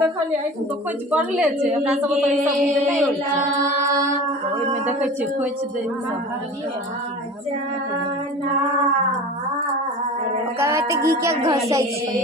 देखाली item तो खोज कर ले छे हमरा सब तो ई सब बुझे नहीं होय छै ओइ में देखै छी खोज दे सब ओकरा त घी के घसै छै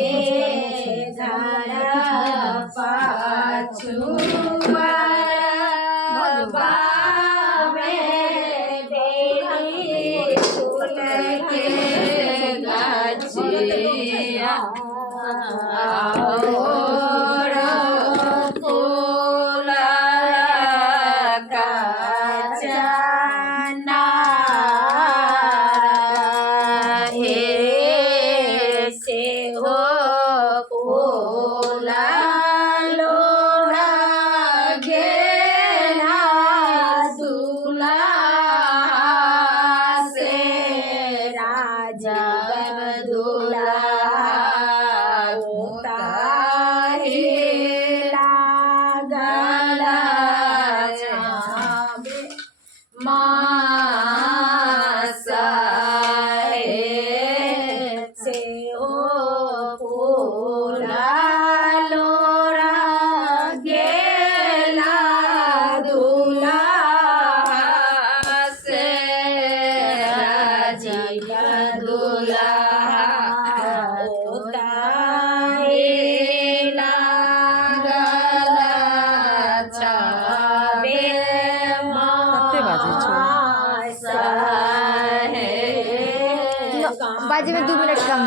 बाजे में 2 मिनट कम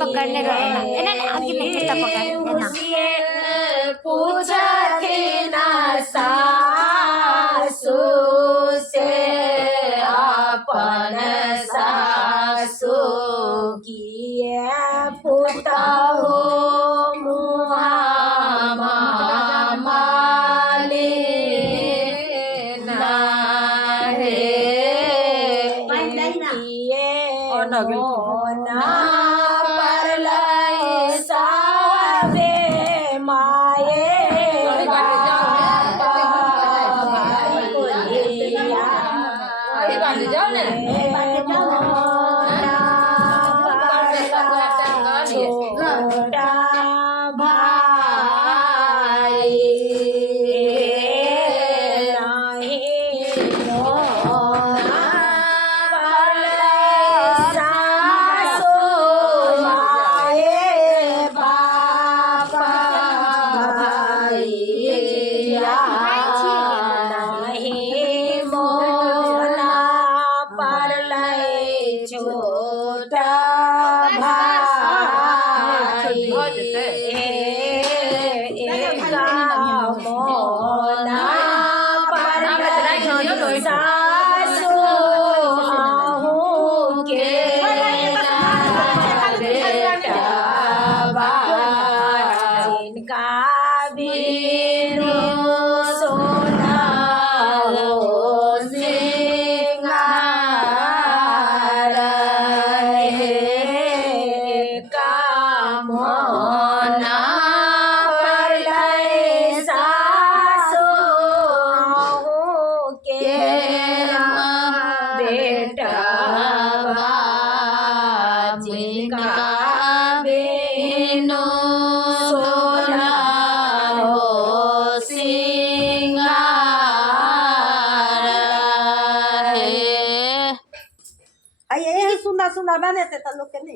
पकड़ने रहेगा आगे नहीं कितना पकड़ पूछा के ना सासू से अपन सासू किए पुता हो सासू सुंदर सुंदर बने थे तो लोग के नहीं